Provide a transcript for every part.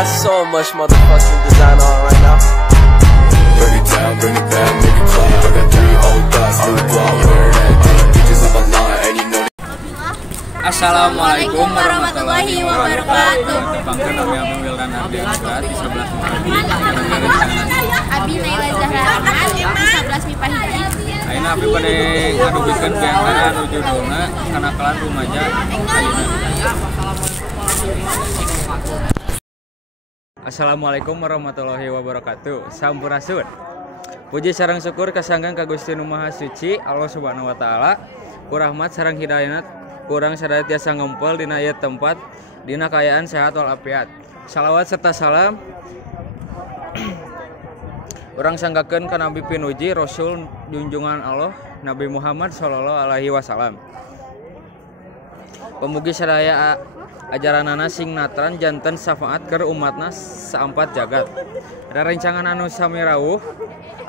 got so much motherfucking design on right now. Bring it down, bring it back, make it clap. I got 3 old thoughts, new block, where that thing. Bitches on my line, and you know. Assalamualaikum warahmatullahi wabarakatuh. Tepangkan Abi Wildan Ardiansyah di 11 Maret. Abi Naila Zahra di 11 MIPA Hiji. Ayeuna Abi bade ngadugikeun piantara anu judulna Kenakalan Rumaja. Assalamualaikum warahmatullahi wabarakatuh. Sampurasun. Puji sareng syukur kasanggang ka Gusti Nu Maha Suci Allah Subhanahu wa taala. Kurahmat sareng hidayat kurang sadaya tiasa ngumpul dina ieu tempat dina kaayaan sehat walafiat. Salawat serta salam urang sanggakeun ka Nabi pinuji Rasul junjungan Allah Nabi Muhammad sallallahu alaihi wasallam. Pamugi sadaya ajaranana sing natran janten syafaat keur umatna saampat jagat. Ada rencangan anu sami rawuh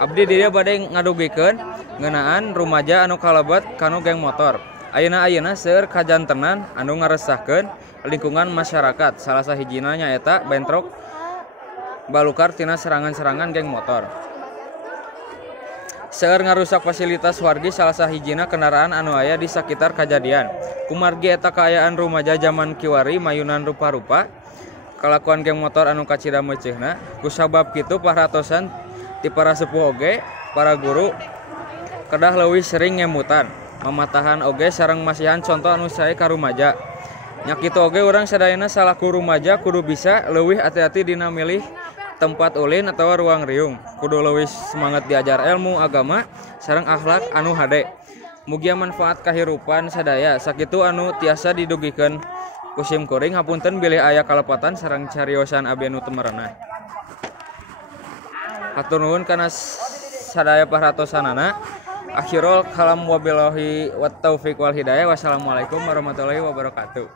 abdi di dieu bade ngadugikeun ngeunaan rumaja anu kalebat kanu geng motor. Ayeuna seueur kajantenan anu ngaresahkeun lingkungan masyarakat. Salah sahijina nyaeta bentrok balukar tina serangan-serangan geng motor. Seueur ngarusak fasilitas wargi salah sahijina kendaraan anu aya di sakitar kajadian. Kumargi eta kaayaan rumaja zaman kiwari mayunan rupa-rupa kalakuan geng motor anu kacida meuceuna. Kusabab kitu pahratosan ti para sepuh oge para guru kedah leuwih sering ngemutan. Mamatahan oge sareng masihan contoh anu sae ka rumaja. Nya kitu oge urang sadayana salaku rumaja kudu bisa leuwih hati-hati dina milih tempat ulin atawa ruang riung. Kudu leuwih semangat diajar ilmu agama sareng akhlak anu hade. Mugia manfaat kahirupan sadaya sakitu anu tiasa didugikeun ku sim kuring. Hapunten bilih aya kalepatan sareng cariosan abi anu teu merenah. Hatur nuhun kana sadaya pahratosanana. Akhirul kalam wabillahi wat taufiq wal hidayah. Wassalamualaikum warahmatullahi wabarakatuh.